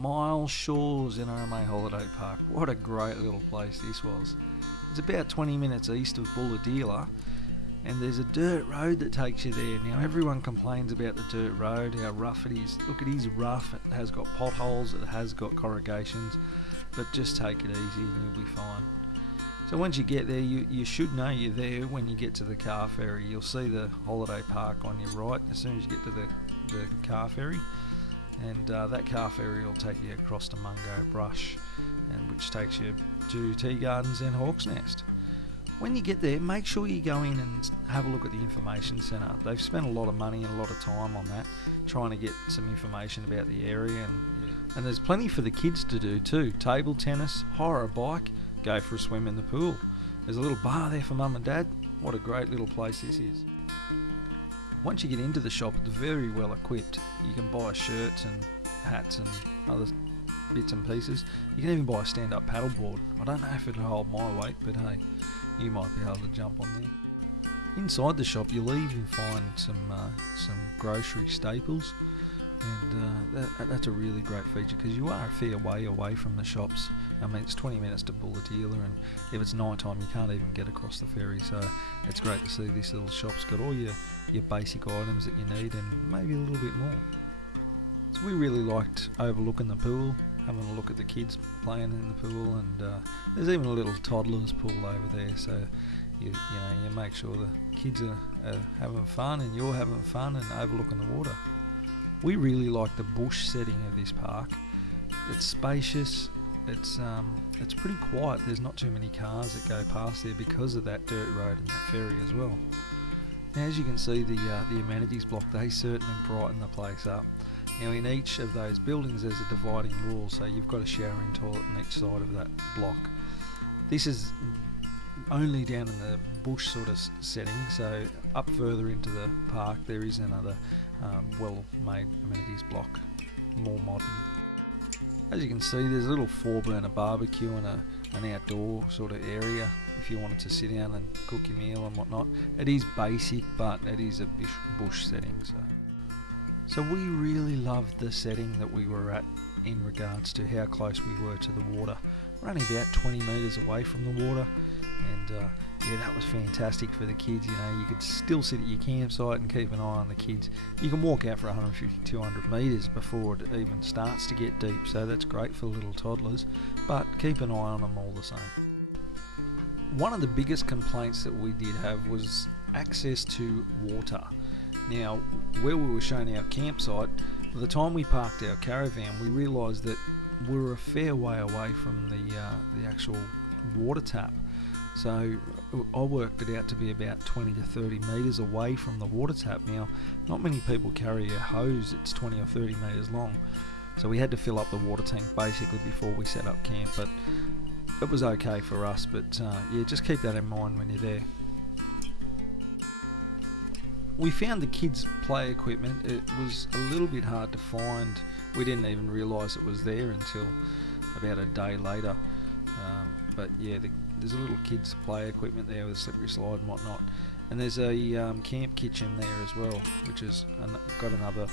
Myall Shores NRMA Holiday Park. What a great little place this was. It's about 20 minutes east of Bulahdelah, and there's a dirt road that takes you there. Now everyone complains about the dirt road, how rough it is. Look, it is rough, it has got potholes, it has got corrugations, but just take it easy and you'll be fine. So once you get there, you should know you're there when you get to the car ferry. You'll see the holiday park on your right as soon as you get to the car ferry, and that car ferry will take you across to Mungo Brush, and which takes you to Tea Gardens and Hawk's Nest. When you get there, make sure you go in and have a look at the information centre. They've spent a lot of money and a lot of time on that, trying to get some information about the area, and there's plenty for the kids to do too. Table tennis, hire a bike, go for a swim in the pool. There's a little bar there for mum and dad. What a great little place this is. Once you get into the shop, it's very well equipped. You can buy shirts and hats and other bits and pieces. You can even buy a stand-up paddleboard. I don't know if it'll hold my weight, but hey, you might be able to jump on there. Inside the shop, you'll even find some grocery staples, and that's a really great feature because you are a fair way away from the shops. I mean, it's 20 minutes to Bulahdelah, and if it's night time, you can't even get across the ferry. So it's great to see this little shop's got all your basic items that you need, and maybe a little bit more. So we really liked overlooking the pool, having a look at the kids playing in the pool, and there's even a little toddler's pool over there. So you make sure the kids are having fun, and you're having fun, and overlooking the water. We really like the bush setting of this park. It's spacious. It's pretty quiet. There's not too many cars that go past there because of that dirt road and that ferry as well. Now, as you can see, the amenities block, they certainly brighten the place up. Now, in each of those buildings there's a dividing wall, so you've got a showering toilet on each side of that block. This is only down in the bush sort of setting, so up further into the park there is another well-made amenities block, more modern. As you can see, there's a little 4-burner barbecue and an outdoor sort of area if you wanted to sit down and cook your meal and whatnot. It is basic, but it is a bush setting. So we really loved the setting that we were at in regards to how close we were to the water. We're only about 20 metres away from the water, and that was fantastic for the kids. You could still sit at your campsite and keep an eye on the kids. You can walk out for 150, 200 metres before it even starts to get deep, so that's great for little toddlers, but keep an eye on them all the same. One of the biggest complaints that we did have was access to water. Now, where we were shown our campsite, by the time we parked our caravan, we realised that we were a fair way away from the actual water tap. So I worked it out to be about 20 to 30 metres away from the water tap. Now, not many people carry a hose that's 20 or 30 metres long, so we had to fill up the water tank basically before we set up camp, but it was okay for us. But just keep that in mind when you're there. We found the kids' play equipment. It was a little bit hard to find. We didn't even realise it was there until about a day later. There's a little kids' play equipment there with a slippery slide and whatnot. And there's a camp kitchen there as well, which has got another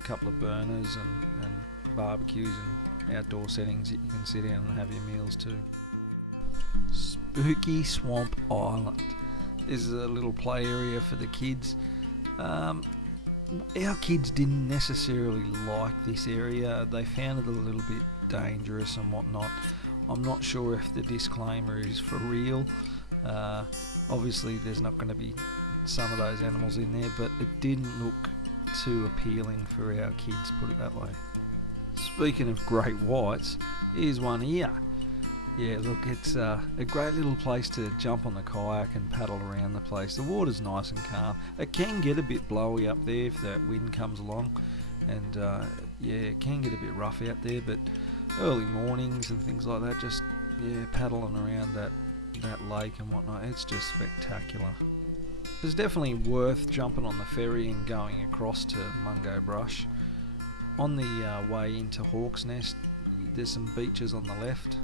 couple of burners and barbecues and outdoor settings that you can sit down and have your meals too. Spooky Swamp Island. This is a little play area for the kids. Our kids didn't necessarily like this area. They found it a little bit dangerous and whatnot. I'm not sure if the disclaimer is for real. Obviously there's not going to be some of those animals in there, but it didn't look too appealing for our kids, put it that way. Speaking of great whites, here's one here. Yeah, look, it's a great little place to jump on the kayak and paddle around the place. The water's nice and calm. It can get a bit blowy up there if that wind comes along, and it can get a bit rough out there, but early mornings and things like that, just paddling around that lake and whatnot, it's just spectacular. It's definitely worth jumping on the ferry and going across to Mungo Brush. On the way into Hawk's Nest, there's some beaches on the left.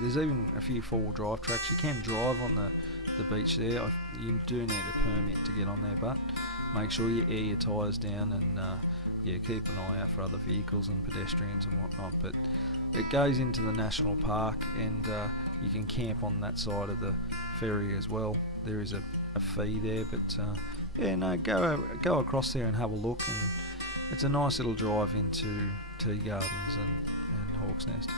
There's even a few four-wheel drive tracks. You can drive on the beach there. You do need a permit to get on there, but make sure you air your tyres down and yeah, keep an eye out for other vehicles and pedestrians and whatnot. But it goes into the national park, and you can camp on that side of the ferry as well. There is a fee there, but yeah, no, go across there and have a look, and it's a nice little drive into Tea Gardens and Hawk's Nest.